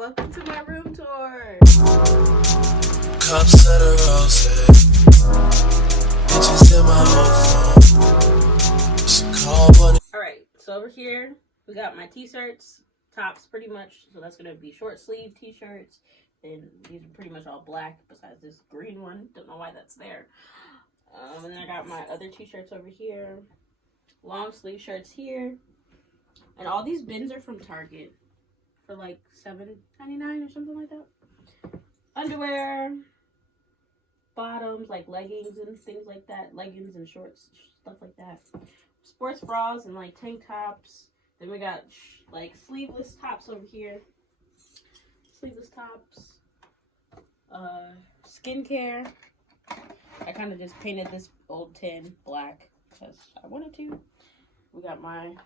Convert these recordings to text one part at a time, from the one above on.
Welcome to my room tour. Cups of the rose, bitches in my whole phone. She call money. Alright, so over here we got my t-shirts, tops pretty much. So that's gonna be short sleeve t-shirts. And these are pretty much all black besides this green one. Don't know why that's there. And then I got my other t-shirts over here. Long sleeve shirts here. And all these bins are from Target for like $7.99 or something like that. Underwear, bottoms, like leggings and things like that. Leggings and shorts, stuff like that. Sports bras and like tank tops. Then we got like sleeveless tops over here. Sleeveless tops. Skincare. I kind of just painted this old tin black because I wanted to. We got my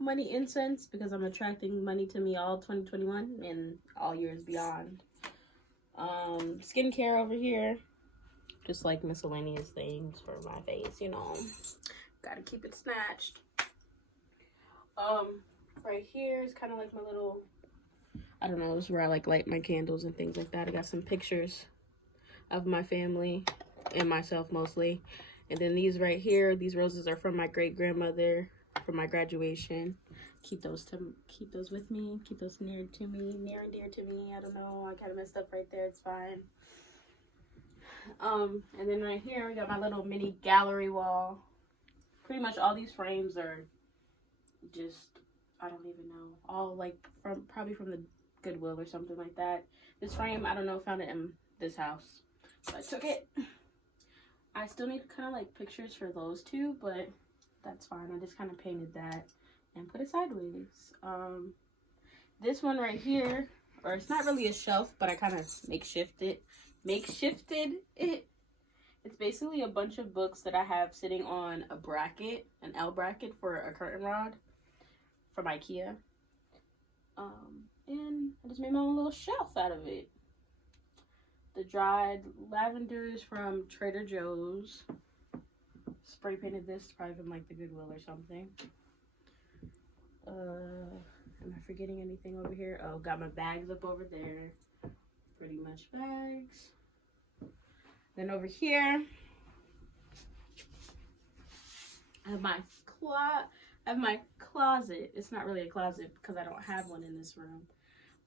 money incense because I'm attracting money to me all 2021 and all years beyond. Skincare over here. Just like miscellaneous things for my face, you know. Gotta keep it snatched. Right here is kind of like my little, I don't know, this is where I like light my candles and things like that. I got some pictures of my family and myself mostly. And then these right here, these roses are from my great grandmother for my graduation. Keep those with me. Keep those near and dear to me. I don't know, I kind of messed up right there. It's fine. And then right here we got my little mini gallery wall. Pretty much all these frames are just, I don't even know, all like probably from the Goodwill or something like that. This frame, I don't know, found it in this house, so I took it. I still need kind of like pictures for those two, but that's fine. I just kind of painted that and put it sideways. This one right here, or it's not really a shelf, but I kind of makeshifted it. It's basically a bunch of books that I have sitting on a bracket, an L bracket for a curtain rod from IKEA. And I just made my own little shelf out of it. The dried lavenders from Trader Joe's. Spray painted this probably from like the Goodwill or something. Am I forgetting anything over here? Oh, got my bags up over there. Pretty much bags. Then over here, I have my closet. It's not really a closet because I don't have one in this room.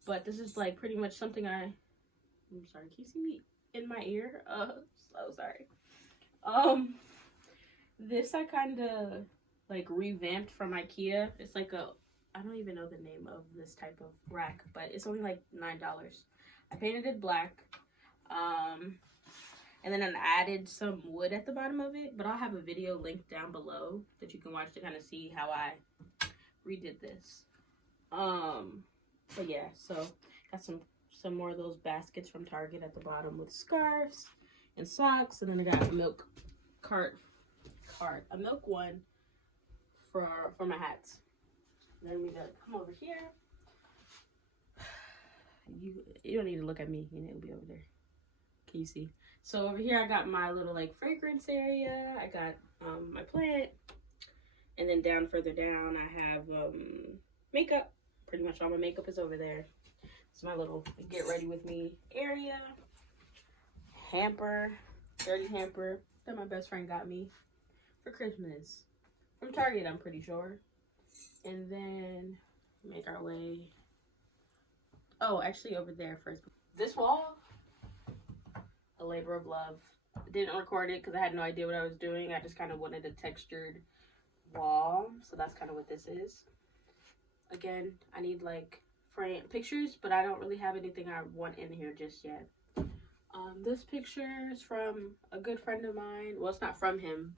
But this is like pretty much something I'm sorry, can you see me in my ear? So sorry. This I kind of like revamped from IKEA. It's like I don't even know the name of this type of rack, but it's only like $9. I painted it black. And then I added some wood at the bottom of it, but I'll have a video linked down below that you can watch to kind of see how I redid this. But yeah, so got some more of those baskets from Target at the bottom with scarves and socks, and then I got a milk a milk one for my hats. And then we gotta come over here. You don't need to look at me, you know, it'll be over there. Can you see? So over here I got my little like fragrance area. I got my plant, and then further down I have makeup. Pretty much all my makeup is over there. It's my little get ready with me area. Hamper, dirty hamper that my best friend got me for Christmas from Target, I'm pretty sure. And then make our way. Oh, actually over there first. This wall, a labor of love. I didn't record it because I had no idea what I was doing. I just kind of wanted a textured wall. So that's kind of what this is. Again, I need like frame pictures, but I don't really have anything I want in here just yet. This picture is from a good friend of mine. Well, it's not from him,